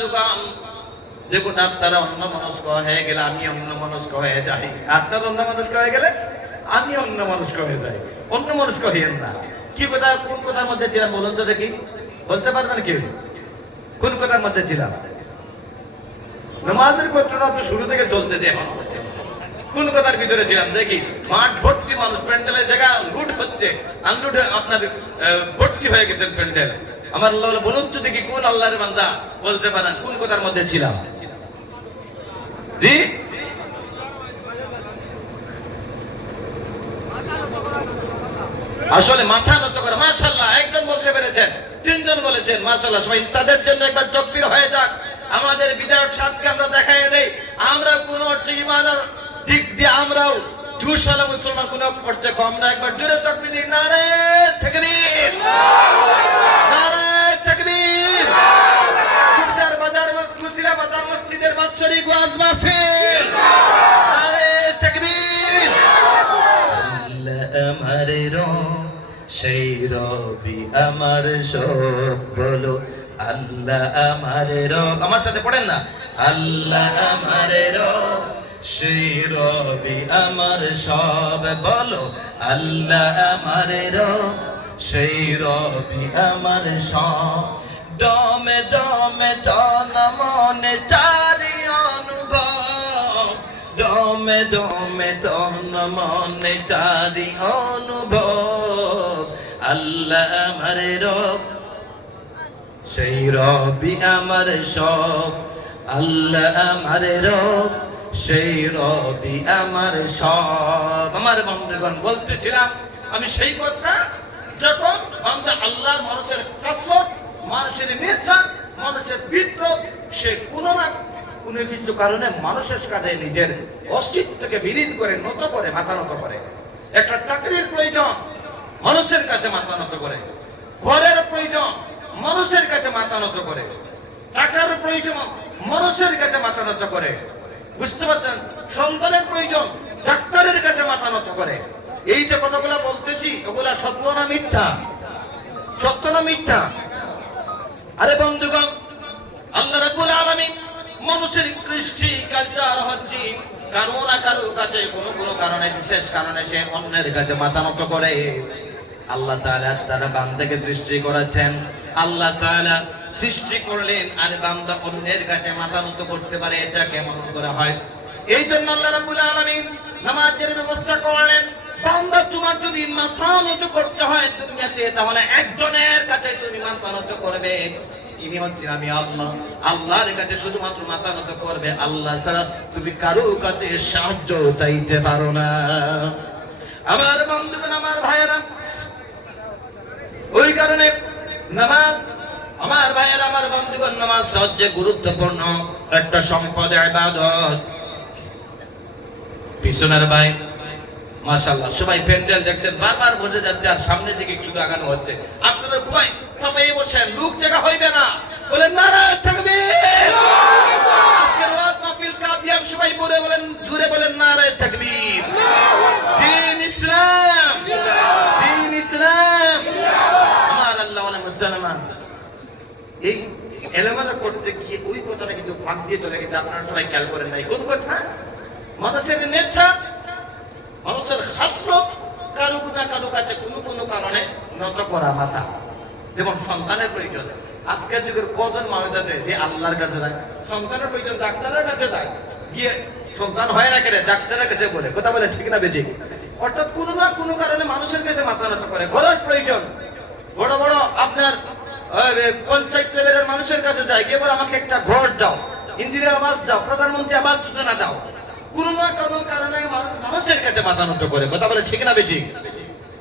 বন্ধুগণ, দেখুন আপনারা অন্যমনস্ক হয়ে গেলে আমি অন্যমনস্ক হয়ে যাই, আপনারা অন্যমনস্ক হয়ে গেলে আমি অন্যমনস্ক হয়ে যাই। অন্যমনস্ক হইয়েন না। কি কথা, কোন কথার মধ্যে ছিলাম বলুন তো দেখি, বলতে পারবেন কেউ? কোন কথার মধ্যে ছিলাম? নামাজের ঘটনা তো শুরু থেকে চলতেছে এখন। কোন কথার ভিতরে ছিলাম দেখি? মাঠ ভর্তি মানুষ, প্যান্ডেলের জায়গা লুট হচ্ছে, আনলুট আপনার ভর্তি হয়ে গেছেন প্যান্ডেল। আমার আল্লাহ বলুন তো দেখি কোন আল্লাহর বান্দা বলতে পারেন কোন কথার মধ্যে ছিলাম? জি, আসলে মাথা নত করে। মাশাআল্লাহ, একজন বলতে পেরেছেন, তিনজন বলেছেন। মাশাআল্লাহ, সবাই তাদের জন্য একবার তাকবীর হয়ে যাক। আমাদের বিধায়ক সাহেবকে আমরা দেখাই দেই, আমরা কোন অর্থে ইমানের দিক দিয়ে আমরাও দুশালা মুসলমান, কোন অর্থে কম না। একবার জোরে তাকবীর দিন, নারে তাকবীর, নারে তাকবীর। কুটার বাজার মসজিদের বাজার মসজিদের বাৎসরিক ওয়াজ মাহফিল, নারে তাকবীর। আল্লাহ আমার রব, সেই রবি আমার সব, বলো আল্লাহ আমার রব। আমার সাথে পড়েন না, আল্লাহ আমার রব, সেই রবি আমার সব, বলো আল্লাহ আমার রব, সেই রবি আমার সব। দমে দমে তন মনে তারি অনুভব, দমে দমে তন মনে তারি অনুভব। আল্লাহ আমার রব, সেই রবি আমার সব, আল্লাহ আমার রব, সেই রবি আমার সব। আমার বন্ধুগণ, বলতেছিলাম আমি সেই কথা, যখন বান্দা আল্লাহর মানুষের কাসরত, মানুষের নেশা, মানুষের বিদ্রোহ, সে কোনো না কোনো কিছু কারণে মানুষের কাছে নিজের অস্তিত্বকে বিলীন করে, নত করে, মাথা নত করে। একটা চাকরির প্রয়োজন, মানুষের কাছে মাথা নত করে। ঘরের প্রয়োজন, মানুষের কাছে মাথা নত করে। টাকার প্রয়োজন, মানুষের কাছে মাথা নত করে। বুঝতে পারছেন? সন্তানের প্রয়োজন, ডাক্তারের কাছে মাথা নত করে। এই যে কথাগুলো বলতেছি, ওগুলা সত্য না মিথ্যা? সত্য না মিথ্যা? আরে বন্ধুগণ, আল্লাহ রাব্বুল আলামিন মানুষের কৃষ্টি কালচার হচ্ছে কারো না কারো কাছে কোনো কারণে, বিশেষ কারণে সে অন্যের কাছে মাথা নত করে। আল্লাহ তাআলা তারা বান্দাকে সৃষ্টি করেছেন, আল্লাহ তাআলা সৃষ্টি করলেন, আর বান্দা অন্যের কাছে মাথা নত করতে পারে, এটা কেমন করে হয়? এই জন্য আল্লাহ রাব্বুল আলামিন নামাজের ব্যবস্থা করলেন। বান্দা, তোমার যদি মাথা নত করতে হয় দুনিয়াতে, তাহলে একজনের কাছে তুমি মাথা নত করবে, তিনি হচ্ছেন আমি আল্লাহ। আল্লাহর কাছে শুধুমাত্র মাথা নত করবে, আল্লাহ ছাড়া তুমি কারো কাছে সাহায্য চাইতে পারো না। আমার বন্ধুগণ, আমার ভাইয়েরা, ওই কারণে নামাজ, আমার ভাইয়েরা, আমার বন্ধুগণ, নামাজটা হচ্ছে গুরুত্বপূর্ণ একটা সম্পদ, ইবাদত। পিছনের ভাই মাশাআল্লাহ, সবাই প্যান্ডেল দেখছেন, বারবার বোঝা যাচ্ছে, আর সামনের দিকে শুধু আগানো হচ্ছে। আপনারা সবাই বসেন, লোক জায়গা হইবে না, বলেন নারে তাকবীর। আজকের ওয়াজ মাহফিল কাবিয়াম, সবাই বলেন, জুড়ে বলেন নারে তাকবীর। দ্বীন ইসলাম, দ্বীন ইসলাম। আমার আল্লাহ ওয়া মুসলমান, এই এলেমারা করতে গিয়ে ওই কথাটা কিন্তু ফাঁক দিয়ে চলে গেছে। আপনারা সবাই খেয়াল করেন নাই? কোন কথা? মানুষের নেশা, মানুষের হাসরত, কারো না কারো কাছে কোনো কারণে নত করা মাথা। যেমন সন্তানের প্রয়োজন, আজকের যুগের কজন মানুষ আছে যে আল্লাহর কাছে যায়? সন্তানের প্রয়োজন, ডাক্তারের কাছে যায়, গিয়ে সন্তান হয় না কেন ডাক্তারের কাছে বলে, কথা বলে ঠিক না বেঠিক? অর্থাৎ কোনো না কোনো কারণে মানুষের কাছে মাথা নত করে। ঘরের প্রয়োজন, বড় বড় আপনার পঞ্চায়েত লেভেলের মানুষের কাছে যায়, গিয়ে বলে আমাকে একটা ঘর দাও, ইন্দিরা আবাস দাও, প্রধানমন্ত্রী আবাস যোজনা দাও। কোনো না কোনো কারণে মানুষ মানুষের কাছে মাথা নত করে, কথা বলে ঠিক না বেঠিক?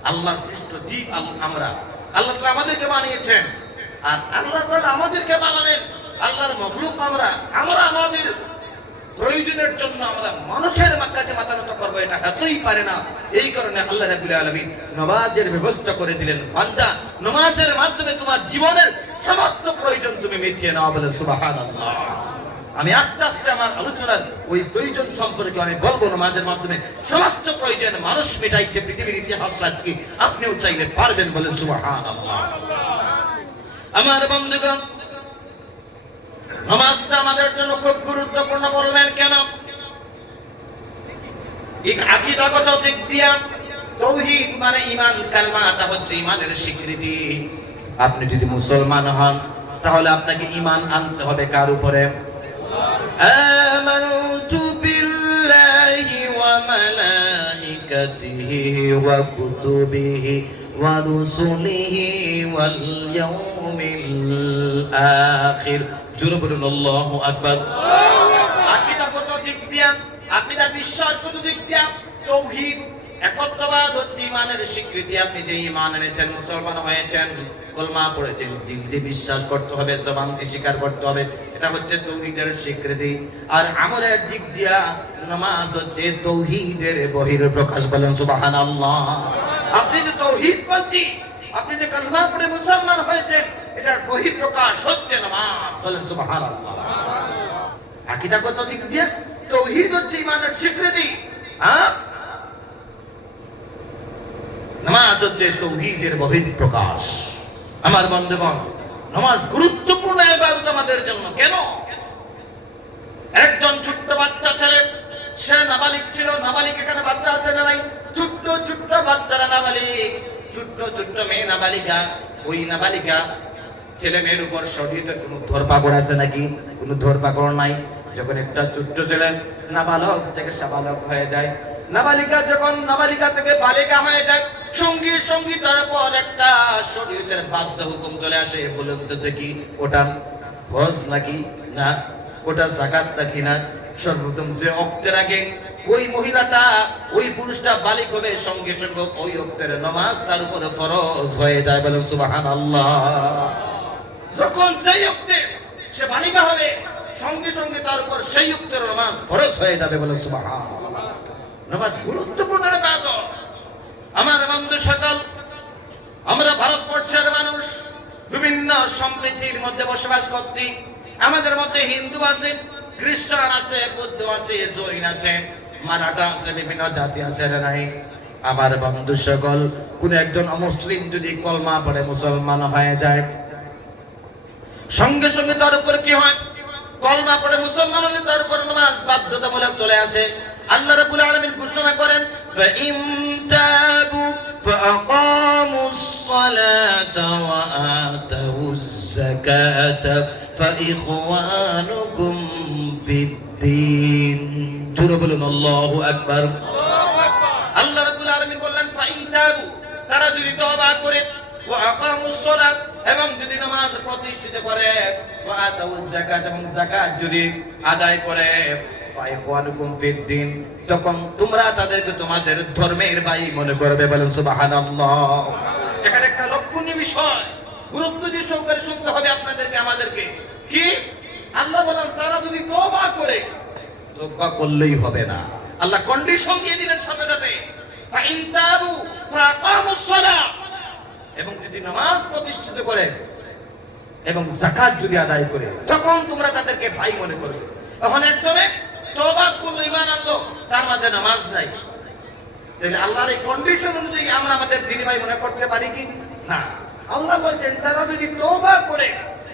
আল্লাহর সৃষ্ট জীব আমরা, আল্লাহ তাআলা আমাদেরকে বানিয়েছেন, আর আল্লাহ তাআলা আমাদেরকে বানালেন, আল্লাহর মাখলুক আমরা আমাদের প্রয়োজনের জন্য আমরা মানুষের কাছে মাথা নত করবো, এটা হতেই পারে না। এই কারণে আল্লাহ রাব্বুল আলামিন নামাজের ব্যবস্থা করে দিলেন। বান্দা, নামাজের মাধ্যমে তোমার জীবনের সমস্ত প্রয়োজন তুমি মিটিয়ে নাও, বলেন সুবহানাল্লাহ। আমি আস্তে আস্তে আমার আলোচনার ওই প্রয়োজন সম্পর্কে আমি বলবো। নামাজের মাধ্যমে সমস্ত প্রয়োজন মানুষ মেটাইছে, পৃথিবীর ইতিহাস রাখি, আপনিও চাইলে পারবেন, বলেন সুবহানাল্লাহ। আমার বন্ধুগণ, নামাজটা আমাদের জন্য খুব গুরুত্বপূর্ণ। বলবেন কেন? এই আকীদাগত দিক দিয়া তাওহীদ মানে ঈমান, কালমাটা হচ্ছে ঈমানের স্বীকৃতি। আপনি যদি মুসলমান হন তাহলে আপনাকে ঈমান আনতে হবে কার উপরে? আমানতু বিল্লাহি ওয়া মালাইকাতিহি ওয়া কুতুবিহি ওয়া রুসুলিহি ওয়াল ইয়াউমিল আখির। জোরে বলুন আল্লাহু আকবার। আকীদাগত দিক দিয়া, আকীদা বিশ্বাসগত দিক দিয়া তাওহীদ একত্ববাদ হচ্ছে ঈমানের স্বীকৃতি। আপনি যে ঈমান এনেছেন, মুসলমান হয়েছেন, কলমা পড়েছেন, দিল দিয়ে বিশ্বাস করতে হবে, জবান দিয়ে স্বীকার করতে হবে, এটা হচ্ছে তাওহীদের স্বীকৃতি। আর আমলের দিক দিয়া নামাজ হচ্ছে তাওহীদের বহিঃপ্রকাশ। বলেন সুবহানাল্লাহ। আপনি যে তাওহীদপন্থী, আপনি যে কলমা পড়ে মুসলমান হয়েছেন, এটার বহিঃপ্রকাশ হচ্ছে নামাজ। বলেন সুবহানাল্লাহ। আকীদাগত দিক দিয়া তাওহীদ হচ্ছে ঈমানের স্বীকৃতি। নামাজ হচ্ছে তাওহীদের বহিঃপ্রকাশ। আমার বন্ধুগণ, নামাজ গুরুত্বপূর্ণ ইবাদত আমাদের জন্য। কেন? একজন ছোট্ট বাচ্চা ছেলে, সে নাবালিগ ছিল। নাবালিগ এখানে বাচ্চা আছে না নাই? ছোট্ট ছোট্ট বাচ্চারা নাবালিগ, ছোট্ট ছোট্ট মেয়ে নাবালিকা। ওই নাবালিকা ছেলে মেয়ের উপর শরীরে কোনো ধরপাকড় আছে নাকি? কোনো ধরপাকড় নাই। যখন একটা ছোট্ট ছেলে নাবালক থেকে সাবালক হয়ে যায়, নাবালিকা যখন নাবালিকা থেকে বালিকা হয়ে যায়, সঙ্গী সঙ্গী তারপর একটা শরীয়তের বাধ্য হুকুম চলে আসে। বলুন তো দেখি, ওটা হজ নাকি না, ওটা যাকাত নাকি না? সর্বপ্রথম যে ওয়াক্তের আগে ওই মহিলাটা, ওই পুরুষটা বালিক হবে, সঙ্গে সঙ্গে ওই ওয়াক্তের নামাজ তার উপরে ফরজ হয়ে যায়। বলুন সুবহানাল্লাহ। যখন সেই ওয়াক্তে সে বালিকা হবে, সঙ্গে সঙ্গে তার উপর সেই ওয়াক্তের নামাজ ফরজ হয়ে যাবে। বলুন সুবহানাল্লাহ। নামাজ গুরুত্বপূর্ণ ইবাদত। আমার বন্ধু সকল, আমরা ভারতবর্ষের মানুষ, বিভিন্ন সম্প্রীতির মধ্যে বসবাস করছি। আমাদের মধ্যে হিন্দু আছে, খ্রিস্টান আছে, বৌদ্ধ আছে, জৈন আছে, মারাঠা আছে, বিভিন্ন জাতি আছে। নাই আমার বন্ধু সকল, কোন একজন অমুসলিম যদি কলমা পড়ে মুসলমান হয়ে যায়, সঙ্গে সঙ্গে তার উপর কি হয়? কলমা পড়ে মুসলমান হলে তার উপর নামাজ বাধ্যতামূলক চলে আসে। আল্লাহ রাব্বুল আলামিন ঘোষণা করেন, فَإِن تَابُوا فَأَقَامُوا الصَّلَاةَ وَآتَوُا الزَّكَاةَ فَإِخْوَانُكُمْ فِي الدِّينِ। জোরে বলুন আল্লাহু আকবার। আল্লাহ রাব্বুল আলামিন বললেন, فَإِن تَابُوا, তারা যদি তওবা করে, وَأَقَامُوا الصَّلَاةَ, এবং যদি নামাজ প্রতিষ্ঠিত করে, وَآتَوُا الزَّكَاةَ, এবং যাকাত যদি আদায় করে, ফাইখওয়ানুকুম ফিদ্দিন, তখন তোমরা তাদেরকে তোমাদের ধর্মের ভাই মনে করবে। বলেন সুবহানাল্লাহ। এখানে একটা লক্ষণীয় বিষয়, গুরুত্ব দিয়ে সহকারে শুনতে হবে আপনাদেরকে, আমাদেরকে। কি? আল্লাহ বলেন তারা যদি তওবা করে, তওবা করলেই হবে না, আল্লাহ কন্ডিশন দিয়ে দিলেন সাথে সাথে। ফাইন তাবু ফাকামুস সালাহ, এবং যদি নামাজ প্রতিষ্ঠিত করে এবং যাকাত যদি আদায় করে, তখন তোমরা তাদেরকে ভাই মনে করবে। এখন একজনে তওবা করলো, ঈমান আনলো, তার মাঝে নামাজ নাই, তাহলে আল্লাহর এই কন্ডিশন অনুযায়ী আমরা আমাদের দিনী ভাই মনে করতে পারি কি না? আল্লাহ বলছেন তারা যদি তওবা করে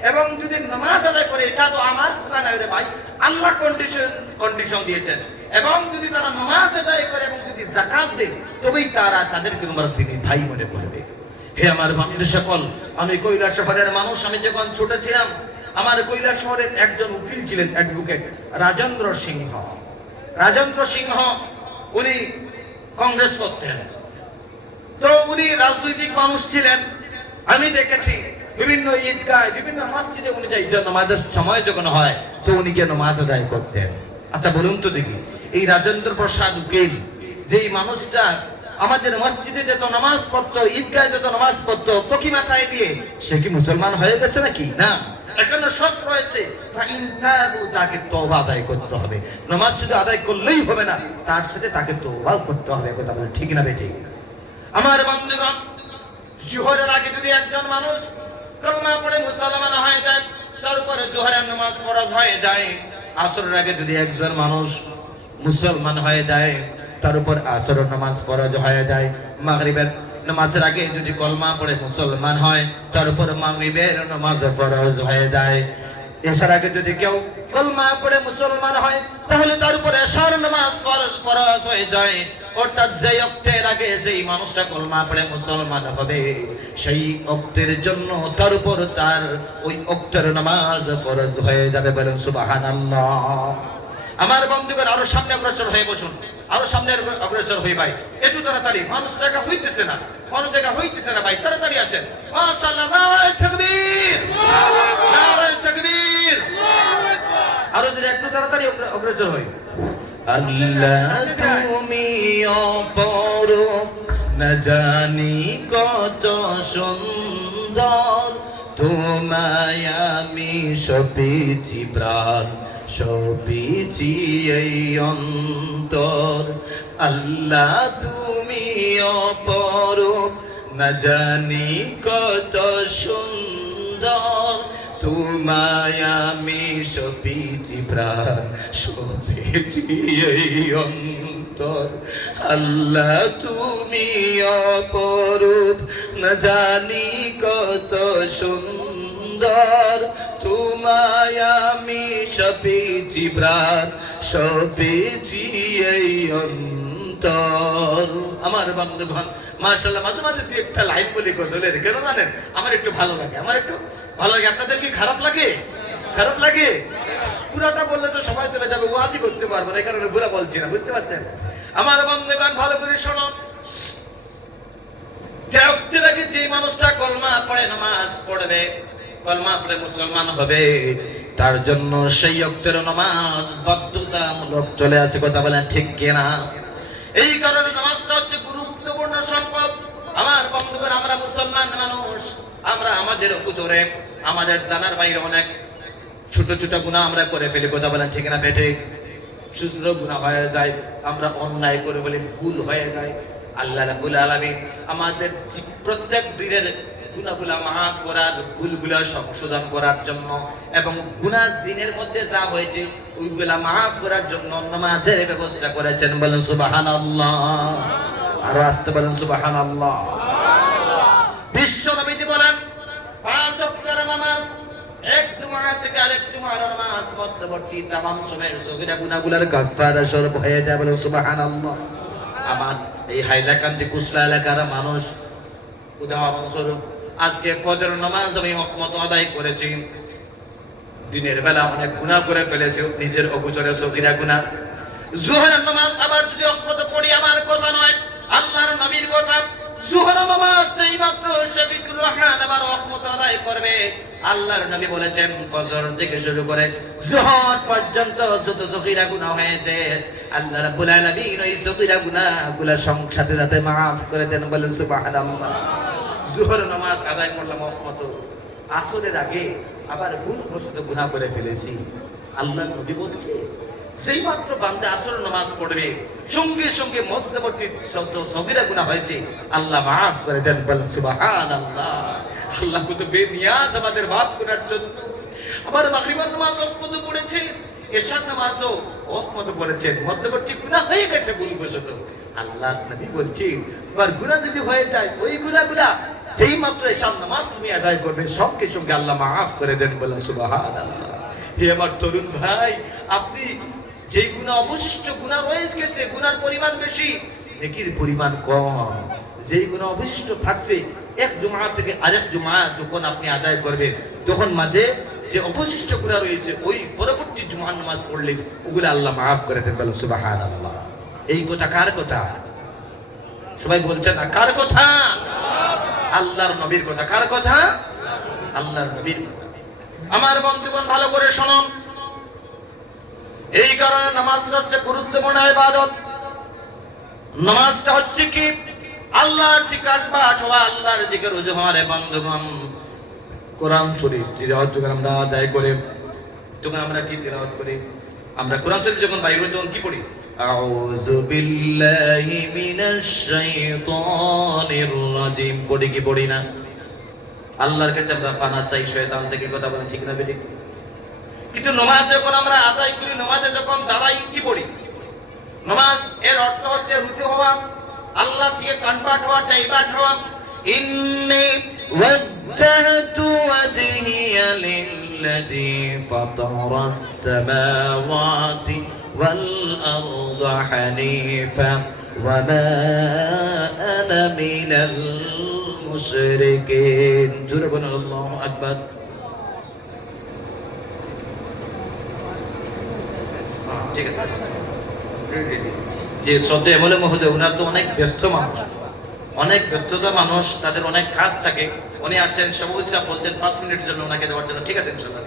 এবং যদি নামাজ আদায় করে, এটা তো আমার কথা নয় রে ভাই, আল্লাহ কন্ডিশন দিয়েছেন। এবং যদি তারা নামাজ আদায় করে এবং যদি যাকাত দেয়, তবেই তারা তাদেরকে তোমার দিনী ভাই মনে করবে। হে আমার বন্ধু সকল, আমি কৈলাস শহরের মানুষ। আমি যখন ছোট ছিলাম, আমার কৈলাস শহরের একজন উকিল ছিলেন, অ্যাডভোকেট রাজেন্দ্র সিংহ। রাজেন্দ্র সিংহ উনি কংগ্রেস করতেন, তো উনি রাজনৈতিক মানুষ ছিলেন। আমি দেখেছি বিভিন্ন ঈদগায়, বিভিন্ন মসজিদে উনি যাই, নামাজের সময় যখন হয় তো উনি গিয়ে নামাজ আদায় করতেন। আচ্ছা বলুন তো দেখি, এই রাজেন্দ্র প্রসাদ উকিল, যেই মানুষটা আমাদের মসজিদে যেত নামাজ পড়তো, ঈদগায় যেত নামাজ পড়তো, টকি মাথায় দিয়ে, সে কি মুসলমান হয়ে গেছে নাকি? না, এখানে শর্ত রয়েছে, তাকে তওবা আদায় করতে হবে। নামাজ শুধু আদায় করলেই হবে না, তার সাথে তাকে তওবা করতে হবে। কথা বলে ঠিক না বেঠিক? আমার বন্ধুগণ, জোহরের আগে যদি একজন মানুষ কলমা পড়ে মুসলমান হয়ে যায়, তার উপরে জোহরের নামাজ ফরজ হয়ে যায়। আসরের আগে যদি একজন মানুষ মুসলমান হয়ে যায়, তার উপর আসরের নামাজ ফরজ হয়ে যায়। মাগরিবের নামাজের আগে যদি কলমা পড়ে মুসলমান হয়, তার উপর মাগরিবের নামাজ ফরজ হয়ে যায়। এসার আগে যদি কেউ কলমা পড়ে মুসলমান হয় তাহলে তার উপরে এশার নামাজ ফরজ হয়ে যায়। অর্থাৎ যেই ওয়াক্তের আগে যেই মানুষটা কলমা পড়ে মুসলমান হবে সেই ওয়াক্তের জন্য তার উপর তার ওই ওয়াক্তের নামাজ ফরজ হয়ে যাবে। বলেন সুবহানাল্লাহ। আমার বন্ধুগণ আরো সামনে অগ্রসর হয়ে বসুন, আরো সামনে অগ্রসর হই ভাই। একটু তাড়াতাড়ি, মানুষ জায়গা হইতেছে না, মানুষ জায়গা হইতেছে না ভাই, তাড়াতাড়ি আসেন। মাশাআল্লাহ, নারে তাকবীর, নারে তাকবীর। আরো যদি একটু তাড়াতাড়ি অগ্রসর হই। আল্লাহ তুমি অপরূপ, না জানি কত সুন্দর, তোমায় আমি সপিছি প্রাণ, সপিছি এই অন্তর। আল্লাহ তুমি অপরূপ, না জানি কত সুন্দর, তোমায় আমি সপিছি প্রাণ, সপিছি এই অন্তর। আল্লাহ তুমি অপরূপ, না জানি কত সুন্দর, তোমায় আমি সপিছি প্রাণ, সপিছি এই অন্তর। আমার বন্ধুগণ মাশাআল্লাহ, মাঝে মাঝে দুই একটা লাইন বলি গজলের, কেন জানেন? আমার একটু ভালো লাগে, আমার একটু ভালো লাগে। আপনাদের কি খারাপ লাগে? খারাপ লাগে? পুরাটা বললে তো সবাই চলে যাবে, ওয়াজি করতে পারবো না, এই কারণে পুরা বলছি না, বুঝতে পারছেন? আমার বন্ধুগণ ভালো করে শোনো, যে ওয়াক্তের আগে যে মানুষটা কলমা পড়ে নামাজ পড়বে, কলমা পড়ে মুসলমান হবে, তার জন্য সেই ওয়াক্তের নামাজ বাধ্যতামূলক চলে আসে। কথা বলেন ঠিক কিনা? এই কারণে নামাজটা হচ্ছে গুরুত্বপূর্ণ সম্পদ। আমার বন্ধুগণ, আমরা মুসলমান মানুষ, আমরা আমাদের উপজোরে আমাদের জানার বাইরে অনেক ছোট ছোট গুনাহ আমরা করে ফেলি। কথা বলেন ঠিক না? পেটে ছোট ছোট গুনাহ হয়ে যায়, আমরা অন্যায় করে বলি, ভুল হয়ে যায়। আল্লাহ রাব্বুল আলামিন আমাদের প্রত্যেক দিনের গুনাহগুলা মাফ করার, ভুলগুলা সংশোধন করার জন্য এবং গুনাহ দিনের মধ্যে যা হয়েছে ওইগুলা মাফ করার জন্য নামাজের ব্যবস্থা করেছেন। বলেন সুবহানাল্লাহ। আরো আসতে বলেন সুবহানাল্লাহ। বিশ্ব নবীজি বলেন 5 ওয়াক্তের নামাজ, এক জুমআ থেকে আরেক জুমআর নামাজ মধ্যবর্তী तमाम সময়ের সগীরা গুনাহগুলোর কাফারা স্বরূপ হয়ে যায়। বলেন সুবহানাল্লাহ। আমার এই হাইলাকান্দি কুশলা এলাকার মানুষ, উদাহরণস্বরূপ আজকে ফজর নামাজ আমি মতো আদায় করেছি, দিনের বেলা অনেক গুনাহ করে ফেলেছি, নিজের অগোচরে সগীরা গুনাহ। যোহরের নামাজ আবার যদি অক্ষত পড়ি, আমার কথা নয়, আল্লাহর নবীর কথা। যোহরের নামাজ যেই মাত্র শফিকুর রহমান আমার রহমত আদায় করবে, আল্লাহর নবী বলেছেন ফজর থেকে শুরু করে যোহর পর্যন্ত যত সগীরা গুনাহ হয়েছে আল্লাহ রাব্বুল আলামিন ওই সগীরা গুনাহগুলো সাথে সাথে maaf করে দেন। বলেন সুবহানাল্লাহ। যোহর নামাজ আদায় করলাম রহমত, আসরের আগে আবার ভুলবশত গুনাহ করে ফেলেছি, আল্লাহর নবী বলছে যেই মাত্র বান্দা আসর নামাজ পড়বে সঙ্গে সঙ্গে মধ্যবর্তী যত সগীরা গুনাহ হয়েছে আল্লাহ maaf করে দেন। বলেন সুবহানাল্লাহ। আল্লাহ কত বেনিয়াজ আমাদের মাফ করার জন্য। আবার মাগরিবের নামাজ ওয়াক্ত পড়েছে, এশার নামাজও ওয়াক্ত পড়েছেন, মধ্যবর্তী গুনাহ হয়ে গেছে ভুলবশত, আল্লাহ নবী বলছেন আর গুনাহ যদি হয়ে যায় ওই গুনাহগুলা যেই মাত্র এশার নামাজ তুমি আদায় করবে সঙ্গে সঙ্গে আল্লাহ maaf করে দেন। বলেন সুবহানাল্লাহ। হে আমার তরুণ ভাই, আপনি যেই গুনাহ অবশিষ্ট গুনাহ রয়ে গেছে, গুনার পরিমাণ বেশি, নেকির পরিমাণ কম। যেই গুনাহ অবশিষ্ট থাকছে এক জুমআ থেকে আরেক জুমআ যখন আপনি আদায় করবেন, তখন মাঝে যে অবশিষ্ট গুনাহ রয়েছে ওই পরবর্তী জুমআর নামাজ পড়লে ওগুলো আল্লাহ maaf করে দেন। বলেন সুবহানাল্লাহ। এই কথা কার কথা? সবাই বলছেন না কার কথা? আল্লাহর নবীর কথা। কার কথা? আল্লাহর নবীর। আমার বন্ধুগণ ভালো করে শুনুন, এই কারণে নামাজটা হচ্ছে গুরুত্বপূর্ণ ইবাদত। নামাজটা হচ্ছে কি আল্লাহর জিকির পাঠ হওয়া, আল্লাহর জিকির রুজু হওয়া। বন্ধুগণ কোরআন শরীফ তিলাওয়াত যখন আমরা আদায় করি তখন আমরা কি তিলাওয়াত করি? আমরা কোরআন শরীফ যখন বাইরে হই তখন কি পড়ি? আউযু বিল্লাহি মিনাশ শাইতানির রাজিম পড়ি কি পড়ি না? আল্লাহর কাছে আমরা ফানা চাই শয়তান থেকে। কথা বলেন ঠিক না বেঠিক? কিন্তু নামাজ যখন আমরা আদায় করি, নামাজে যখন দাঁড়াই কি পড়ি? নামাজ এর অর্থ হচ্ছে রুজু হওয়া, আল্লাহ থেকে কনভার্ট হওয়া, ডাইভার্ট হওয়া। ইন্নী ওয়াজ্জাহতু ওয়াজহিয়া الذي فطر السماوات والأرض حنيفا وما أنا من المشركين جربنا الله أكبر ঠিক আছে যে শ্রদ্ধেয় এমএলএ মহোদয় ওনার তো অনেক ব্যস্ত মানুষ অনেক ব্যস্ততা মানুষ তাদের অনেক কাজ থাকে উনি আসছেন সবুজ সাহেব বলতেন 5 মিনিটের জন্য ওনাকে দেওয়ার জন্য ঠিক আছে ইনশাআল্লাহ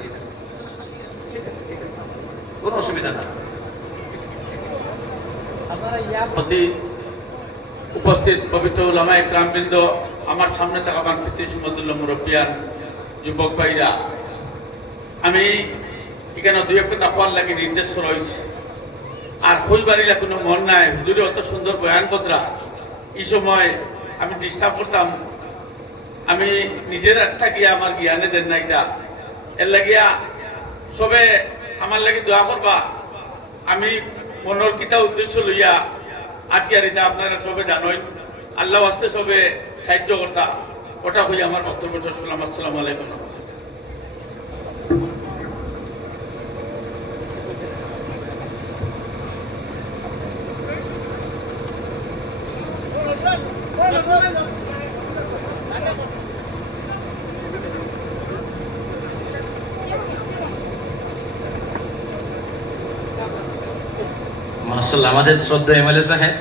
ঠিক আছে কোনো অসুবিধা না প্রতি উপস্থিত পবিত্র উলামা ইকরামবৃন্দ আমার সামনে থাকা আমার পিতৃ সুমতুল্লাহ মুরব্বিয়ান যুবক ভাইরা আমি এখানে দুই এক কথা কোয়ার লাগে নির্দেশ করা হয়েছে আর কইবারিলা কোনো মন নাই হুজুরে অত সুন্দর বয়ান বদরা এই সময় আমি ডিস্টার্ব করতাম আমি নিজের থাকিয়া আমার জ্ঞানে দেন না এটা এর লাগিয়া সবে আমার লাগে দোয়া করবা আমি মনের কিতা উদ্দেশ্য লইয়া আটিয়ারিতে আপনারা সবে জানোই আল্লাহ আস্তে সবে সাহায্য করতা ওটা হই আমার বক্তব্য শেষ করলাম আসসালামু আলাইকুম মাশাআল্লাহ আমাদের শ্রদ্ধা এমএলএ সাহেব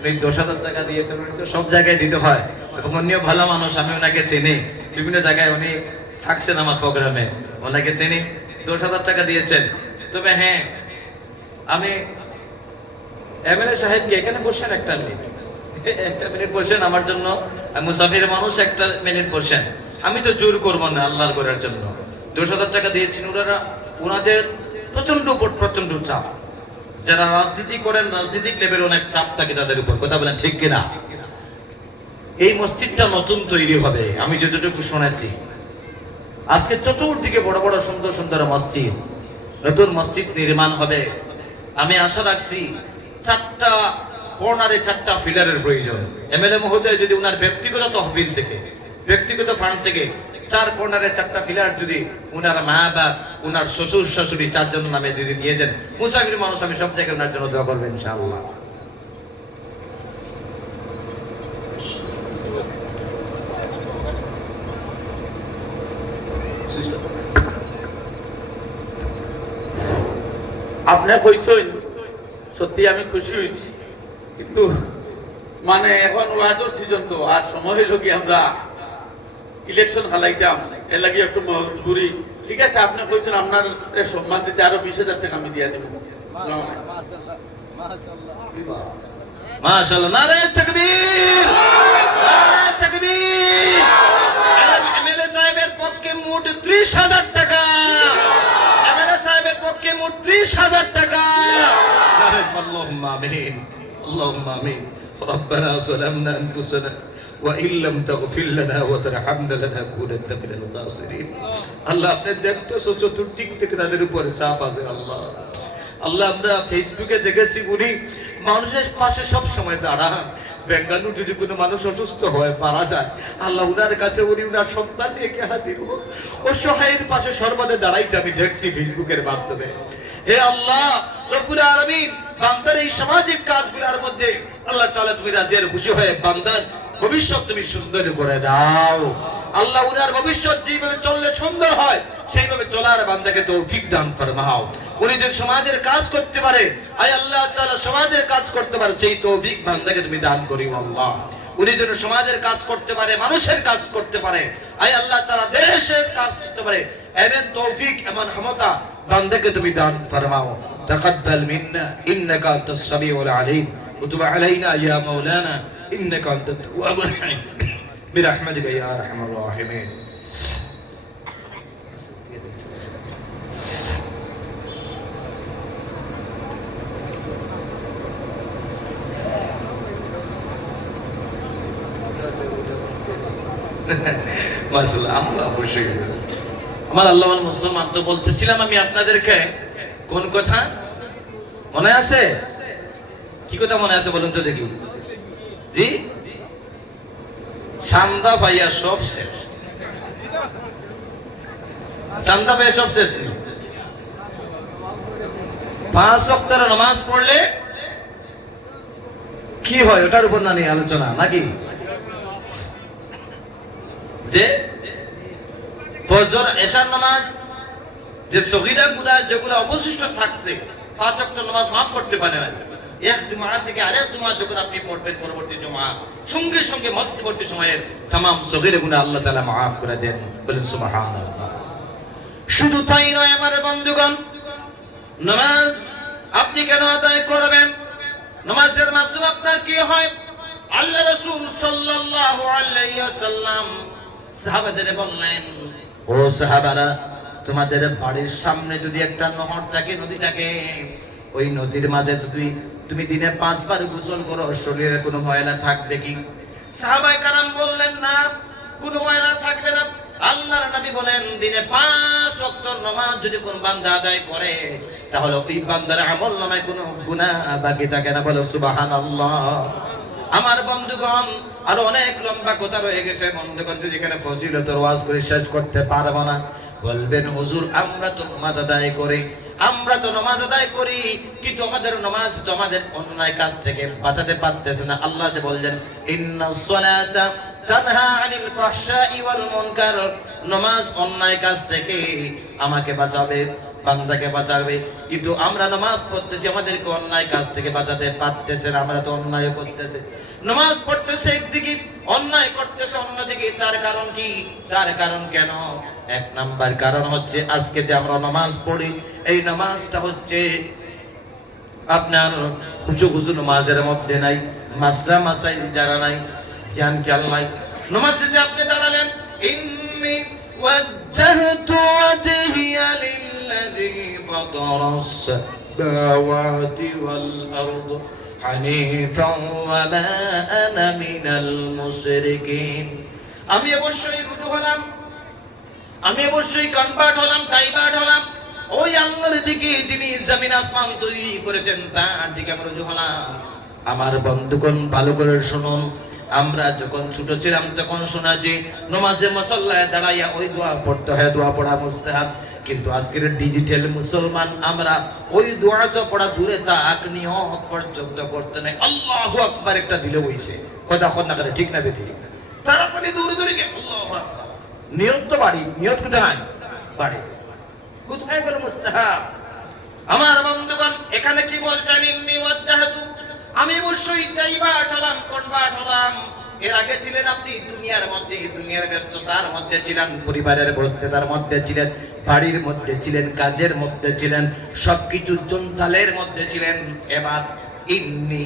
উনি 10,000 টাকা দিয়েছেন উনি তো সব জায়গায় দিতে হয় এবং উনিও ভালো মানুষ আমি ওনাকে চিনি বিভিন্ন জায়গায় উনি থাকছেন আমার প্রোগ্রামে ওনাকে চিনি 10,000 টাকা দিয়েছেন তবে হ্যাঁ আমি এমএলএ সাহেবকে এখানে বসেন একটা মিনিট বসেন আমার জন্য মুসাফির মানুষ একটা মিনিট বসেন আমি তো জোর করবো না আল্লাহর করার জন্য 10,000 টাকা দিয়েছেন ওনারা ওনাদের প্রচন্ড চাপ যারা রাজনীতি করেন রাজনৈতিক লেভেলে অনেক চাপ থাকে তাদের উপর কথা বলেন ঠিক কিনা এই মসজিদটা নতুন তৈরি হবে আমি যতটুকু শুনেছি আজকে চতুর্দিকে বড় বড় সুন্দর সুন্দর মসজিদ নতুন মসজিদ নির্মাণ হবে আমি আশা রাখছি 4টা কর্নারে 4টা ফিলারের প্রয়োজন এমএলএ মহোদয় যদি উনার ব্যক্তিগত তহবিল থেকে ব্যক্তিগত ফান্ড থেকে 4 কর্নারে 4টা ফিলার যদি উনার মা বাপ উনার শ্বশুর শাশুড়ি 4 জনের নামে যদি দিয়ে দেন মুসাফির মানুষ আমি সব জায়গায় উনার জন্য দোয়া করব ইনশাআল্লাহ আপনি কইছেন সত্যি আমি খুশি হইছি কিন্তু মানে এখন ওয়াদর সিজন তো আর সময় হইল কি আমরা ইলেকশন হালাইতাম এর লাগি একটু মজবুরি ঠিক আছে আপনি কইছেন আপনার সম্মান দিতে আরো 20,000 টাকা আমি দিয়া দেব মাশাআল্লাহ নারে তাকবীর নারে তাকবীর এমএলএ সাহেবের পক্ষে মোট 30,000 টাকা এমএলএ সাহেবের পক্ষে মোট 30,000 টাকা নারে আল্লাহুম্মা আমিন আল্লাহুম্মা আমিন ربنا ظلمنا انفسنا وان لم تغفر لنا وترحمنا لنكونن من الخاسرين আল্লাহ আপনি দেখতেছো চতুর্দিক থেকে তাদের উপর চাপ আছে আল্লাহ আল্লাহ আমরা ফেসবুকে দেখেছি উনি মানুষের পাশে সব সময় দাঁড়ান বেঙ্গালু যদি কোনো মানুষ অসুস্থ হয় মারা যায় আল্লাহ উনার কাছে উনি উনার সন্তান নিয়ে কে হাজির হোক অসহায়ের পাশে সর্বদা দাঁড়াইতে আমি দেখছি ফেসবুকের মাধ্যমে হে আল্লাহ রব্বুল আলামিন বান্দার এই সামাজিক কাজগুলোর মধ্যে আল্লাহ তাআলা তুমি রাজিয়ার খুশি হয়ে বান্দার ভবিষ্যৎ তুমি সুন্দর করে দাও আল্লাহ উনার ভবিষ্যৎ যেভাবে চললে সুন্দর হয় সেইভাবে চলার বান্দাকে তৌফিক দান ফরমাও উনি যেন সমাজের কাজ করতে পারে আয় আল্লাহ তাআলা সমাজের কাজ করতে পারে সেই তৌফিক বান্দাকে তুমি দান করিও আল্লাহ উনি যেন সমাজের কাজ করতে পারে মানুষের কাজ করতে পারে আয় আল্লাহ তাআলা দেশের কাজ করতে পারে এমন তৌফিক এমন ক্ষমতা বান্দাকে তুমি দান ফরমাও তাকাব্বাল মিন্না ইন্নাকা আনতাস সামিউল আলিম وتب علينا يا مولانا إنك أنت التواب الرحيم برحمتك يا أرحم الراحمين মাশাআল্লাহ আমরা অবশ্যই আমার আল্লাহ মুসলমান তো বলতেছিলাম আমি আপনাদেরকে কোন কথা মনে আছে কি কথা মনে আছে বলুন তো দেখি জি সান্দা ভাইয়া সব শেষ চান্দা পেয়ে সব শেষ নেই। 5 ওয়াক্তের নামাজ পড়লে কি হয় ওটার উপর না নিয়ে আলোচনা নাকি? যে ফজর এশার নামাজ যে সগীরা গুনাহ যেগুলো অবশিষ্ট থাকছে 5 ওয়াক্ত নামাজ মাফ করতে পারে না। এক জুমা থেকে আরেক জুমা যখন আপনি পড়বেন পরবর্তী জুমা সঙ্গে সঙ্গে মধ্যবর্তী সময়ের तमाम সগীরা গুনাহ আল্লাহ তাআলা maaf করে দেন। বলেন সুবহানাল্লাহ। শুধু তাই নয় আমার বন্ধুগণ, নামাজ আপনি কেন আদায় করবেন? নামাজের মাধ্যমে আপনার কি হয়? আল্লাহ রাসূল সাল্লাল্লাহু আলাইহি ওয়াসাল্লাম সাহাবাদের বললেন, ও সাহাবারা, তোমাদের বাড়ির সামনে যদি একটা নহর থাকে, নদী থাকে, ওই নদীর মাঝে যদি তুমি দিনে 5 বার গোসল করো, শরীরে কোনো ময়লা থাকবে কি? সাহাবায়ে কারাম বললেন, না, কোনো ময়লা থাকবে না। আল্লাহর নবী বলেন, দিনে 5 ওয়াক্ত নামাজ যদি কোন বান্দা আদায় করে, তাহলে ওই বান্দার আমলনামায় কোনো গুনাহ বাকি থাকে না। বলো সুবহানাল্লাহ। আমার বন্ধুগণ, আরো অনেক লম্বা কথা রয়ে গেছে বন্ধুগণ, যদি এখানে ফজিলতের ওয়াজ করে শেষ করতে পারবো না। বলবেন, হুজুর আমরা তো নামাজ আদায় করি, কিন্তু আমাদের নামাজ তো আমাদের অন্যায় কাজ থেকে বাঁচাতে পারতেছে না। আল্লাহ যে বললেন, ইন্নাস সালাতা তানহা আনিল ফাহশাই ওয়াল মুনকার, নামাজ অন্যায় কাজ থেকে আমাকে বাঁচাবে, বান্দাকে বাঁচাবে। কিন্তু আমরা নামাজ পড়তেছি, আমাদেরকে অন্যায় কাজ থেকে বাঁচাতে পারতেছে না। আমরা তো অন্যায় করতেছি, নামাজ পড়তেছে একদিকে, অন্যায় করতেছে অন্যদিকে। তার কারণ কি? তার কারণ কেন? 1 নাম্বার কারণ হচ্ছে, আজকে যে আমরা নামাজ পড়ি, এই নামাজটা হচ্ছে আপনার খুশু নামাজের মধ্যে নাই, মাসলা মাসাইল জানা নাই, জ্ঞান খেয়াল নাই। নামাজে যে আপনি দাঁড়ালেন, ইন্নী ওয়াজ্জাহতু ওয়াজহিয়া লিল্লাযী ফাতারাস সামাওয়াতি ওয়াল আরদ হানিফান ওয়া মা আনা মিনাল মুশরিকিন। আমি অবশ্যই রুজু হলাম, আমি অবশ্যই কনভার্ট হলাম, ডাইভার্ট হলাম ওই আল্লাহর দিকে, যিনি জমিন আসমান তৈরি করেছেন, তার দিকে আমি রুজু হলাম। আমার বন্ধুগণ, ভালো করে শুনুন, আমরা যখন ছোট ছিলাম তখন শোনা যে নামাজে মুসল্লায় দাঁড়াইয়া ওই দোয়া পড়তে হয়, দোয়া পড়া মুস্তাহাব। কিন্তু আজকের ডিজিটাল মুসলমান আমরা ওই দোয়া তো পড়া দূরে থাক, নিয়ত পর্যন্ত করতে নাই। আল্লাহু আকবার একটা দিলে হইছে, কথা না করে, ঠিক না বেটি? তাড়াতাড়ি দূরে দূরে গে আল্লাহু আকবার, নিয়ত তো বাড়ি, নিয়ত কোথায় বাড়ি, কোথায় গেল মুস্তাহাব? আমার বন্ধুগণ, এখানে কি বলছেন? ইন্নী ওয়াজ্জাহতু, আমি অবশ্যই ডাইভার্ট হলাম, কনভার্ট হলাম। এর আগে ছিলেন আপনি দুনিয়ার মধ্যে, দুনিয়ার ব্যস্ততার মধ্যে ছিলেন, পরিবারের ব্যস্ততার মধ্যে ছিলেন, বাড়ির মধ্যে ছিলেন, কাজের মধ্যে ছিলেন, সবকিছু জঞ্জালের মধ্যে ছিলেন। এবার ইন্নী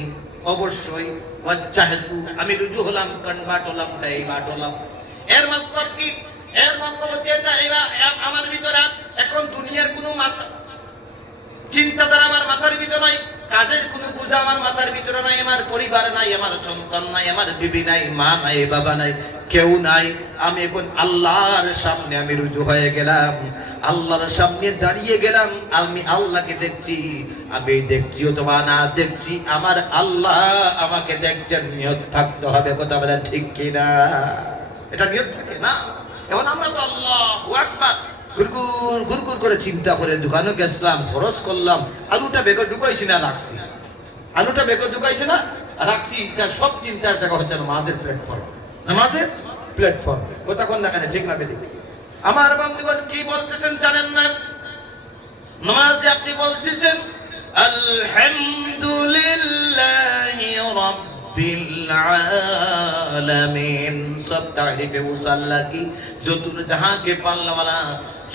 অবশ্যই ওয়াজ্জাহতু, আমি রুজু হলাম, কনভার্ট হলাম, ডাইভার্ট হলাম। এর মতলব কি? এর মতলব হচ্ছে এটা, আমার ভিতরে এখন দুনিয়ার কোনো চিন্তাধারা আমার মাথার ভিতরে নাই, কাজের কোনো বোঝা আমার মাথার ভিতরে নাই, আমার পরিবার নাই, আমার সন্তান নাই, আমার বিবি নাই, মা নাই, বাবা নাই, কেউ নাই। আমি এখন আল্লাহর সামনে আমি রুজু হয়ে গেলাম, আল্লাহর সামনে দাঁড়িয়ে গেলাম। আমি আল্লাহকে দেখছি, আমি দেখছি অথবা না দেখছি, আমার আল্লাহ আমাকে দেখছেন। নিয়ত থাকতে হবে, কথা বলেন ঠিক কিনা? এটা নিয়ত থাকে না? এখন আমরা তো আল্লাহু আকবার গুরগুর করে চিন্তা করে দোকানে গেছিলাম, খরচ করলাম, আলুটা বেগে ঢুকাইছি না রাখছি, আলুটা বেগে ঢুকাইছি না রাখছি, এটা সব চিন্তার জায়গা হচ্ছে নামাজের প্ল্যাটফর্ম, নামাজের প্ল্যাটফর্ম। কথা কোন না কেন, ঠিক না বেদি? আমার বন্ধুগণ, কি বলতেছেন জানেন না? নামাজে আপনি বলতেছেন আলহামদুলিল্লাহি রাব্বিল আলামিন, সব তারিফে উস আল্লাহ কি, जो दूर जहां के पालने वाला,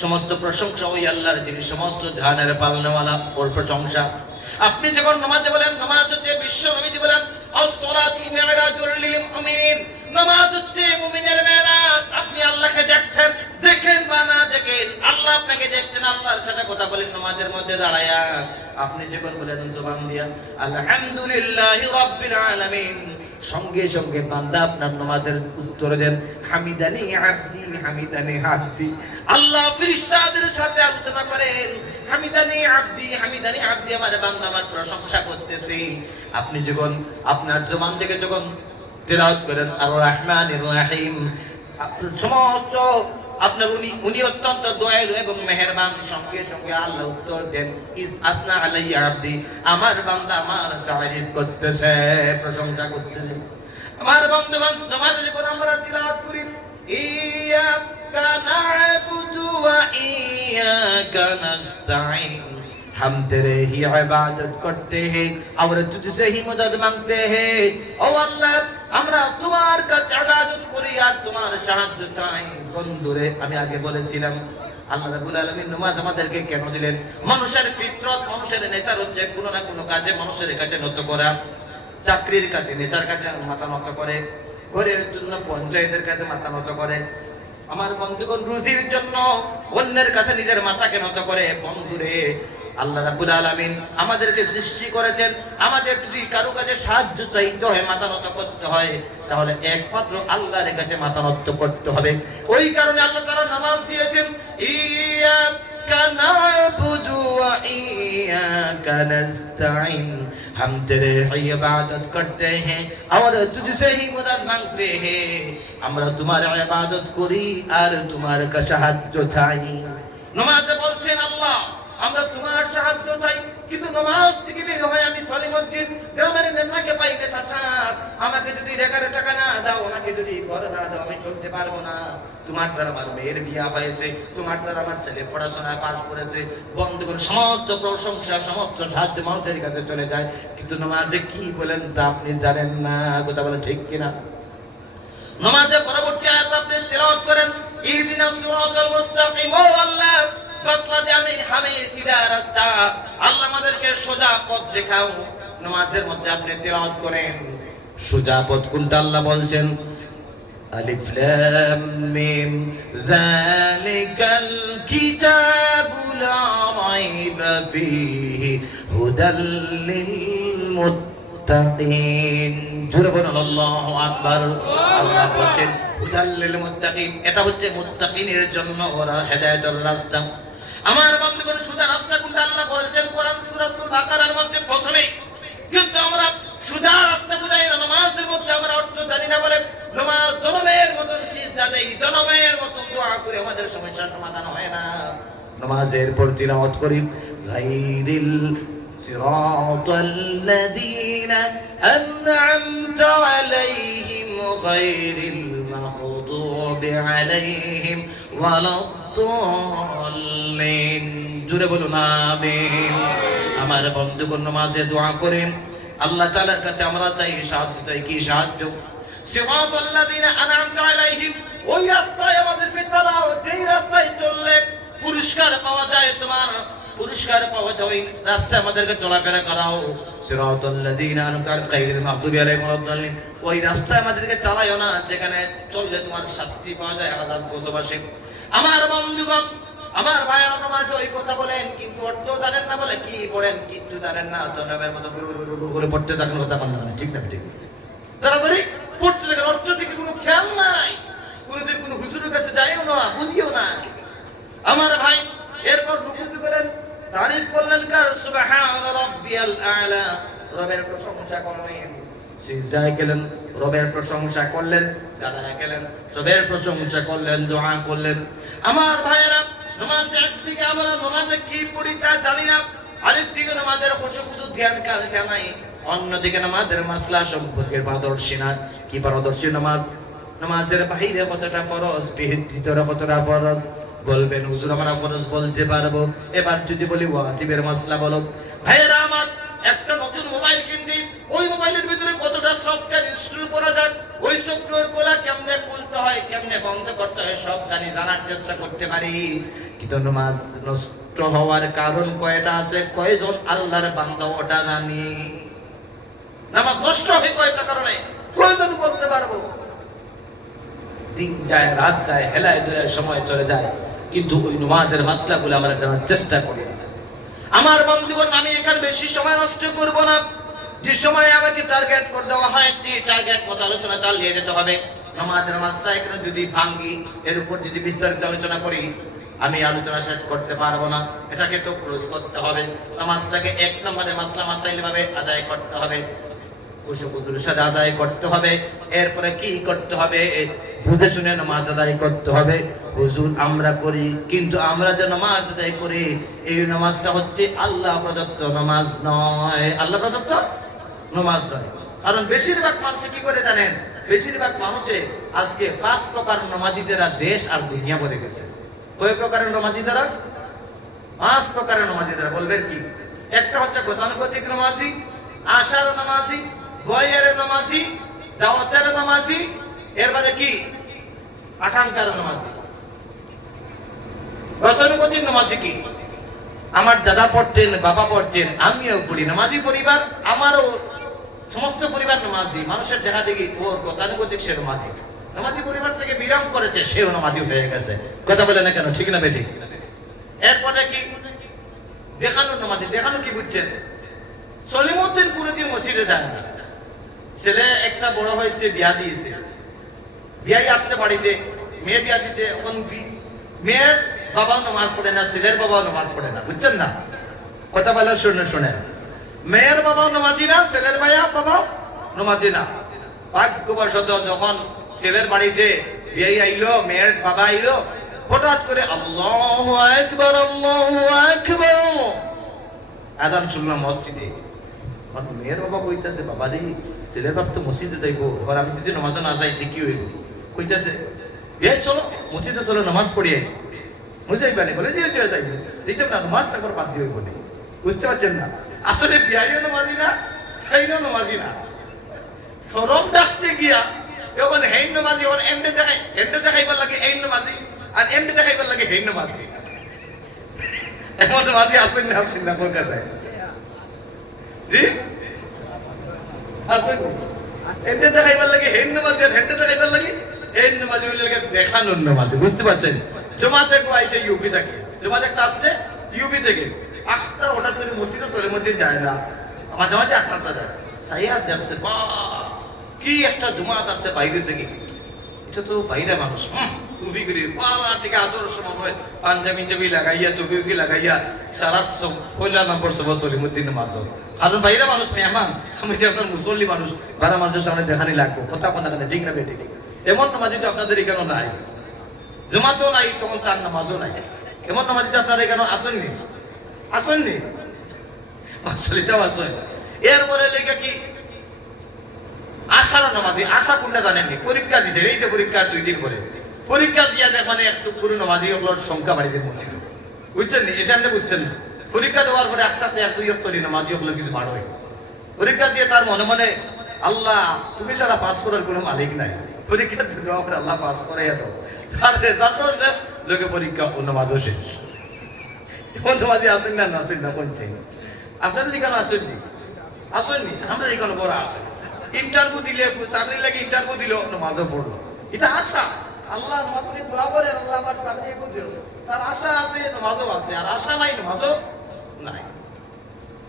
समस्त प्रशंसा ওই আল্লাহর, যিনি সমস্ত জাহানের পালনেওয়ালা, ওর প্রশংসা। আপনি যখন নামাজে বলেন, নামাজ হচ্ছে বিশ্ব নবীজি বলেন, আস-সালাতু মি'রাজুল লিল মুমিনিন, নামাজ হচ্ছে মুমিনের মেরাজ। আপনি আল্লাহকে দেখছেন, দেখেন বা না দেখেন, আল্লাহ আপনাকে দেখছেন, আল্লাহর সাথে কথা বলেন নামাজের মধ্যে দাঁড়ায়া। আপনি যখন বলেন জবান দিয়া আলহামদুলিল্লাহি রাব্বিল আলামিন, সঙ্গে সঙ্গে বান্দা আপনার নামাজের উত্তর দেন হামিদানি আব্দি, হামিদানি আব্দি। আল্লাহ ফেরেশতাদের সাথে আলোচনা করেন, হামিদানি আব্দি, হামিদানি আব্দি, আমার বান্দা আমার প্রশংসা করতেছে। আপনি যখন আপনার জবান থেকে যখন তেলাওয়াত করেন আর রহমানির রহিম, সমস্ত আপনার উনি অত্যন্ত দয়ালু এবং মেহেরবান। সঙ্গে সঙ্গে আল্লাহ উত্তর দেন, ইজ আসনা আলাইয়া আবদি, আমার বান্দা আমার তারিফ করতেছে, প্রশংসা করতেছে। আমার বন্ধুগণ, নামাজের পর আমরা তিলাওয়াত করি, ইয়াকা না'বুদু ওয়া ইয়াকা নাস্তাঈন, हम तेरे ही इबादत करते हैं और तुझसे ही मदद मांगते हैं। ও আল্লাহ, আমরা তোমার কাছে ইবাদত করি আর তোমার সাহায্য চাই। বন্ধুরে, আমি আগে বলেছিলাম আল্লাহ রাব্বুল আলামিন নামাজ আমাদেরকে কেন দিলেন? মানুষের ফিতরত, মানুষের নেচার হচ্ছে কোনো না কোনো কাজে মানুষের কাছে নত করা। চাকরির কাছে, নেচার কাছে মাথা নত করে, ঘরের জন্য পঞ্চায়েতের কাছে মাথা নত করে। আমার বন্ধুগণ, রুজির জন্য অন্যের কাছে নিজের মাথাকে নত করে। বন্ধুরে, আল্লাহ রাব্বুল আলামিন আমাদেরকে সৃষ্টি করেছেন, আমাদের যদি কারো কাছে সাহায্য চাইতে হয়, মাথা নত করতে হয়, তাহলে একমাত্র আল্লাহর কাছে মাথা নত করতে হবে। ওই কারণে আল্লাহ তাআলা নামাজ দিয়েছেন, ইয়াকা না'বুদু ওয়া ইয়াকা নাস্তাঈন, हम तेरे इबादत करते हैं और तुझसे ही मदद मांगते हैं। আমরা তোমার ইবাদত করি আর তোমার কাছে সাহায্য চাই। নামাজে বলছেন আল্লাহ, আমরা তোমার সাহায্য চাই। কিন্তু নামাজ থেকে বের হয়ে আমি সলিমউদ্দিন গ্রামের নেতাকে পাই, নেতা সাহেব আমাকে যদি 11 টাকা না দাও, আমাকে যদি ঘর না দাও, আমি চলতে পারবো না। তোমার দ্বারা আমার মেয়ের বিয়ে হয়েছে, তোমার দ্বারা আমার ছেলে পড়াশোনায় পাশ করেছে। বন্ধুগণ, সমস্ত প্রশংসা, সমস্ত সাহায্য মানুষের কাছে চলে যায়। কিন্তু নামাজে কি বলেন তা আপনি জানেন না। কথা বলেন ঠিক কিনা? নামাজে পরবর্তী আয়াত আপনি তেলাওয়াত করেন, ইহদিনাস সিরাতাল মুস্তাকিম, ও আল্লাহ বাতলা দে আমি সিধা রাস্তা, আল্লাহ আমাদেরকে সোজা পথ দেখাও। নামাজের মধ্যে আপনি তেলাওয়াত করেন, সোজা পথ কোনটা আল্লাহ বলছেন, আলিফ লাম মিম যালিকাল কিতাবু লা রাইবা ফীহি হুদাল লিল মুত্তাকিন। জোরে বলুন আল্লাহু আকবার। আল্লাহ বলেন হুদাল লিল মুত্তাকিন, এটা হচ্ছে মুত্তাকিনের জন্য ওরা হেদায়েতের রাস্তা। আমার বন্ধুগণ, সোজা রাস্তা কোনটা আল্লাহ বলেছেন কোরআন সূরাতুল বাকারার মধ্যে প্রথমে। কিন্তু আমরা সোজা রাস্তা বুঝাই না, নামাজের মধ্যে আমরা অর্থ জানি না বলে নামাজ জনমের মতন সিজদা দেই, জনমের মতন দোয়া করে আমাদের সমস্যার সমাধান হয় না। নামাজের পর তিলাওয়াত করি, গায়রিল সিরাতাল্লাযীনা আন'আমতা আলাইহিম গায়রিল মাগদুবি আলাইহিম ওয়ালাদ-দাল্লিন। জোরে বলুন আমিন। আমার বন্ধুগণ, নামাজে দোয়া করেন, আল্লাহ তাআলার কাছে আমরা চাই সাহায্য। চাই কি সাহায্য? সিরাতাল্লাযীনা আন'আমতা আলাইহিম, ওই রাস্তায় আমাদেরকে চালাও যেই রাস্তায় চললে পুরস্কার পাওয়া যায়। তোমার পুরস্কার পাওয়া যায়, ওই রাস্তায় আমাদেরকে চলাফেরা করাও। সিরাতাল্লাযীনা আন'আমতা আলাইহিম গায়রিল মাগদুবি আলাইহিম ওয়ালাদ-দাল্লিন, ওই রাস্তায় আমাদেরকে চালায়ও না যেখানে চললে তোমার শাস্তি পাওয়া যায়, আযাব গজব আসে। আমার বন্ধুগণ, আমার ভাইয়েরা, নামাজে ওই কথা বলেন কিন্তু অর্থ জানেন না বলে কি পড়েন, কিচ্ছু জানেন না, জনমের মতো করে পড়তে থাকেন। কথা বলেন না, ঠিক না? ঠিক। তারপরে পড়তে থাকেন, অর্থ দিকে কোনো খেয়াল নাই, কোনোদিন কোনো হুজুরের কাছে যাইও না, বুঝিও না। আমার ভাই, এরপর রুকুতে গেলেন, তারিফ করলেন কার? সুবহান রাব্বিয়াল আ'লা, রবের প্রশংসা করলেন। সিজদায় গেলেন, রবের প্রশংসা করলেন। দাঁড়ায় গেলেন, রবের প্রশংসা করলেন, দোয়া করলেন। আমার ভাইয়েরা, নামাজে একদিকে আমরা নামাজে কি পড়ি তা জানি না, আরেকদিকে নামাজের খুশু ধ্যান কালকে নাই, অন্যদিকে নামাজের মাসলা সম্পর্কে পারদর্শী না। কি পারদর্শী? নামাজের বাইরে কতটা ফরজ, ভিতরে কতটা ফরজ। বলবেন হুজুর আমরা ফরজ বলতে পারবো, এবার যদি বলি ওয়াজিবের মাসলা বলো। ভাইয়েরা আমার, একটা নতুন মোবাইল কিনবি, ওই মোবাইলের ভিতরে কতটা সফটওয়্যার ইনস্টল করা যায়, ওই সফটওয়্যারগুলো কেমনে খুলতে হয়, কেমনে বন্ধ করতে হয়, সব জানি, জানার চেষ্টা করতে পারি। কিন্তু নামাজ নষ্ট হওয়ার কারণ কয়টা আছে, কয়জন আল্লাহর বান্দা ওটা জানি। নামাজ নষ্ট হয় কয়টা কারণে, কয়জন বলতে পারবো? দিন যায়, রাত যায়, হেলায় দুলায় সময় চলে যায়, কিন্তু ওই নামাজের মাসলাগুলো আমরা জানার চেষ্টা করি না। আমার বন্ধুগণ, আমি এখানে বেশি সময় নষ্ট করব না। যে সময় আমাকে টার্গেট করে দেওয়া হয়, যে টার্গেট মতো আলোচনা চালিয়ে যেতে হবে। নামাজের মাসলা এখানে যদি ভাঙ্গি, এর উপর যদি বিস্তারিত আলোচনা করি, আমি আলোচনা শেষ করতে পারবো না। এটাকে তো ক্লোজ করতে হবে। নামাজটাকে এক নম্বরে মাসলা মাসাইল ভাবে আদায় করতে হবে, খুশুকুর সাথে আদায় করতে হবে। এরপরে কি করতে হবে? বুঝে শুনে নামাজ আদায় করতে হবে। হুজুর আমরা করি, কিন্তু আমরা যে নামাজ আদায় করি এই নামাজটা হচ্ছে আল্লাহ প্রদত্ত নামাজ নয়, আল্লাহ প্রদত্ত নামাজ নয়। কারণ বেশিরভাগ মানুষ কি করে জানেন, বেশিরভাগ মানুষে আজকে 5 প্রকার নামাজিদেরা দেশ আর দুনিয়া বলে গেছে। কয় প্রকারের নামাজিদেরা? 5 প্রকারের নামাজিদেরা। বলবেন কি? একটা হচ্ছে গতানুগতিক নামাজি, আশার নামাজি, বয়ের নামাজি, দাওয়াতের নামাজি, এর বাদে কি আকাঙ্ক্ষার নামাজি। গতানুগতিক নামাজি কি? আমার দাদা পড়তেন, বাবা পড়তেন, আমিও পড়ি, নামাজি পরিবার, আমারও সমস্ত পরিবার নামাজি। মানুষের দেখা দেখি ওর গতানুগতিক সে নামাজি, নামাজি পরিবার থেকে বিলং করেছে, সেও নামাজি হয়ে গেছে। কথা বলে না কেন, ঠিক না বেটি? এরপরে কি দেখানোর নামাজি। দেখানো কি বুঝছেন? সলিমউদ্দিন কোনদিন মসজিদে যায় না। ছেলে একটা বড় হয়েছে, বিয়া দিয়েছে, বিয়াই আসছে বাড়িতে, মেয়ে বিয়া দিয়েছে, এখন মেয়ের বাবাও নামাজ পড়ে না, ছেলের বাবাও নামাজ পড়ে না, বুঝছেন না? কথা বলে শুনেন, মেয়ের বাবাও নামাজি না, ছেলের বাবাও নামাজি না। ভাগ্যবশত যখন ছেলের বাড়িতে বিয়ে আইলো, মেয়ের বাবা আইলো, হঠাৎ করে আল্লাহু আকবার আল্লাহু আকবার আযান শুনলাম মসজিদে। মেয়ের বাবা কইতাছে, বাবা রে ছেলের বাপ তো মসজিদে যাইবো, এবার আমি যদি নামাজ না যাই কি হইব? কইতাছে বিয়ে চলো মসজিদে চলো নামাজ পড়িয়ে বুঝাইবানি। বলে যে যাইবে দেখতাম না, নামাজ একবার বাদ দিয়ে হইব না। বুঝতে পারছেন না? আসলে বিয়াইও নামাজি না, খাইও নামাজি না। শরম ডাকতে গিয়া এখন হেই নামাজি, ওর এন্ডে দেখাইবার লাগে এই নামাজি, আর এন্ডে দেখাইবার লাগে হেই নামাজি। এমন নামাজি আসেন না কলকাতায়? জি আসেন। এন্ডে দেখাইবার লাগে হেই নামাজি, আর হেন্ডে দেখাইবার লাগে এই নামাজি, বলে দেখানোর নামাজি। বুঝতে পারছেন? জমাতে আইছে ইউপি থেকে, জমাতে একটা আসছে ইউপি থেকে, 8টা হঠাৎ করে মসজিদে সলিমউদ্দিন যায় না, মাঝে মাঝে 8টা যায়। সাইয়া দেখছে বা কি একটা জমাত আসছে বাইরে থেকে, এটা তো বাইরে মানুষ, টুপি করে পালা টিকা আসর সময় পাঞ্জাবি লাগাইয়া টুপি লাগাইয়া সারা পয়লা নম্বর সব সলিমউদ্দিন নামাজ। কারণ বাইরে মানুষ মেহমান, আমি যে আপনার মুসল্লি মানুষ, বারা মানুষের সামনে দেখানি লাগবো, কথা আপনার ঠিক না বেঠিক? এমন নামাজি তো আপনাদের এখানে নাই, জমাতেও নাই, তখন তার নামাজও নাই। এমন নামাজি তো আপনারা এখানে আসেননি, আসলেটাও আসেন। এরপরে লেখা কি আশার নামাজি। আশা কোনটা জানেননি? পরীক্ষা দিছে, এই যে পরীক্ষার 2 দিন পরে পরীক্ষা দিয়া দেখে একটু পুরো নামাজি ওগুলোর সংখ্যা বাড়িতে মসজিদ, বুঝছেন? এটা আপনি বুঝছেন না। পরীক্ষা দেওয়ার পরে আস্তে আস্তে 1-2 নামাজি ওগুলো কিছু বাড় হয়। পরীক্ষা দিয়ে তার মনে মনে আল্লাহ তুমি ছাড়া পাস করার কোনো মালিক নাই, পরীক্ষা দেওয়ার পরে আল্লাহ পাস করে দাও, তার রেজাল্টও শেষ, লোকে পরীক্ষা ও নামাজও শেষ। এমন নামাজি আসেন না বলছেন? আপনাদের এখানে আসেননি? আমরা এখানে বড় আসেন। ইন্টারভিউ দিলে চাকরি লাগে, ইন্টারভিউ দিল, নামাজও পড়লো, এটা আশা। আল্লাহ নামাজ পড়ে দোয়া করেন, আল্লাহ আমার চাকরি দিও, তার আশা আছে, নামাজও আছে, আর আশা নাই, নামাজও নাই।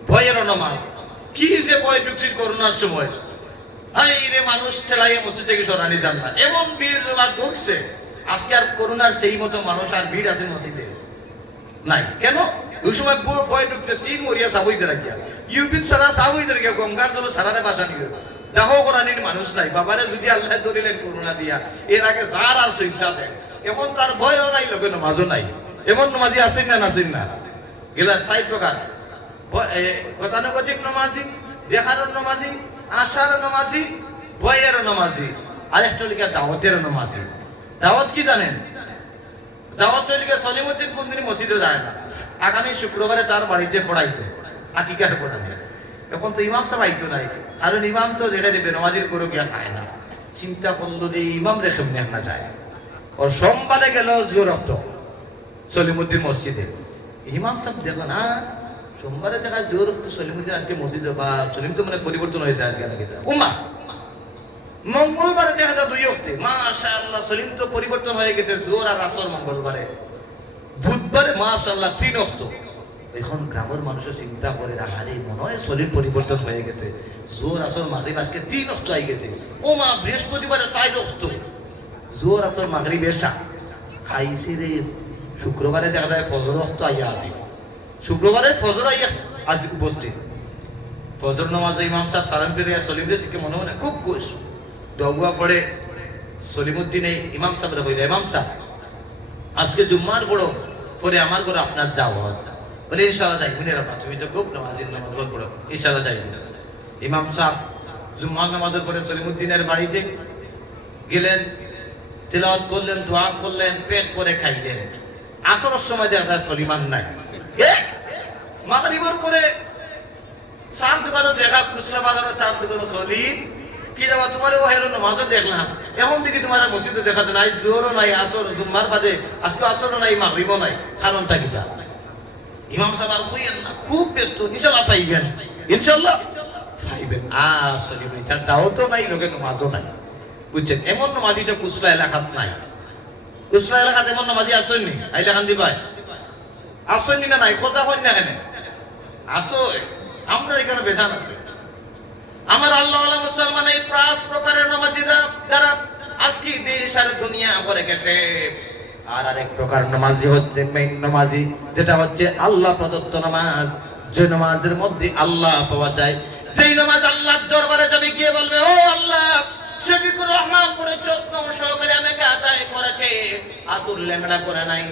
ভয়ের নামাজ কি যে ভয় ঢুকছে করোনার সময়, হাই রে মানুষ ঠেলাইয়ে মসজিদ থেকে সরানি যান না, এমন ভিড় ঢুকছে। আজকে আর করোনার সেই মতো মানুষ আর ভিড় আছে মসজিদে নাই। কেন? ওই সময় ভয় ঢুকছে, সিন মরিয়া সাবইতে রাখিয়া, ইউপির সারা সাবইতে রাখিয়া, গঙ্গার জল সারারে বাসা নিয়ে দেহ করানির মানুষ নাই। বাবারে যদি আল্লাহ ধরিলেন করোনা দিয়া, এর আগে যার আর চিন্তা দেন, এখন তার ভয়ও নাই, লোকে নামাজও নাই। এমন নামাজি আছেন না? গেলা 4 প্রকার: গতানুগতিক নামাজি, দেখানোর নামাজি, আশার নামাজি, ভয়ের নামাজি, আর একটা লিখা দাওয়াতের নামাজি। দাওয়াত কি জানেন? দাওয়াত লিখে সলিমউদ্দিন কোনদিন মসজিদে যায় না। আগামী শুক্রবারে তার বাড়িতে পড়াইতো, আকিকার পড়াবে। এখন তো ইমাম সাহেব আইতো নাই, কারণ ইমাম তো যেটা দেবে নামাজের গরু গিয়া খায় না। চিন্তা করলো যে ইমাম রেখে না যায়, ওর সোমবারে গেল জোর রক্ত সলিমউদ্দিন মসজিদে। ইমাম সাহেব দেখো না, সোমবারে দেখা জোর রক্ত সলিমউদ্দিন আজকে মসজিদে, বা সলিম তো মানে পরিবর্তন হয়েছে আজকে নাকি উমা। মঙ্গলবারে দেখা যায় 2 রক্তে, মাশাআল্লাহ সলিম তো পরিবর্তন হয়ে গেছে, জোর আর আসর মঙ্গলবারে। বুধবারে মাশাআল্লাহ 3 রক্ত। এখন গ্রামের মানুষের চিন্তা করে, আরে মনে হয় সলিম পরিবর্তন হয়ে গেছে, জোর আসর মাগরিব আজকে 3 রক্ত হয়ে গেছে। ও মা, বৃহস্পতিবারে 4 রক্ত, জোর আসর মাগরিব এসা খাইছে রে। শুক্রবারে দেখা যায় ফজর রক্ত আইয়া আছে, শুক্রবারে ফজর আইয়া আজ উপস্থিত। ফজর নামাজ ইমাম সাহেব সালাম ফিরে সলিমের দিকে মনে মনে খুব খুশ, দোয়া পড়ে সলিমুদ্দিন এই ইমাম সাহেবরা কইরা, ইমাম সাহেব আজকে জুম্মার পড়ো, পরে আমার ঘরে আপনার দাওয়াত। বলে ইনশাআল্লাহ যাই। মনে রাখা তুমি তো খুব নামাজের নামাজ পড়ো, ইনশাআল্লাহ যাই। ইমাম সাহেব জুম্মার নামাজের পরে সলিমুদ্দিনের বাড়িতে গেলেন, তিলাওয়াত করলেন, দোয়া করলেন, পেট করে খাইলেন। আসরের সময় দেখা সলিমান নাই। মাগরিবের পরে সার দোকানে দেখা, খুচরা বাজারে সার দোকানে সলিম কি যাবা তোমার ও হেরো নামাজও দেখলাম, এখন থেকে তোমার মসজিদে দেখাতে নাই, জোরও নাই, আসর জুম্মার বাদে আজকে আসরও নাই, মাগরিবও নাই, কারণটা কি? ইমাম সাহেব আর কইেন না, খুব ব্যস্ত। ইনশাআল্লাহ পাইবেন, ইনশাআল্লাহ পাইবেন। আসলে এটা দাও তো নাই, লোকে নামাজও নাই, বুঝছেন? এমন নামাজিটা কুসলা এলাকাত নাই। কুসলা এলাকাত এমন নামাজি আসেননি? আইলে খান দিবাই আসেননি না? নাই কথা কই না কেন? আসো, আমরা এখানে বেজান আছে। আমার আল্লাহ মুসলমান এই 5 প্রকারের নামাজিরা যারা আজকে দেশ আর দুনিয়া ভরে গেছে। আর আরেক প্রকার নামাজি হচ্ছে মেইন নামাজি, যেটা হচ্ছে আল্লাহ প্রদত্ত নামাজ, যে নামাজের মধ্যে আল্লাহ পাওয়া যায়। যেই নামাজ আল্লাহর দরবারে যাবে, গিয়ে বলবে ও আল্লাহ, শফিকুর রহমান পরে 14 সহকারে আমাকে আদায় করেছে, আতুর লেংড়া করে নাই।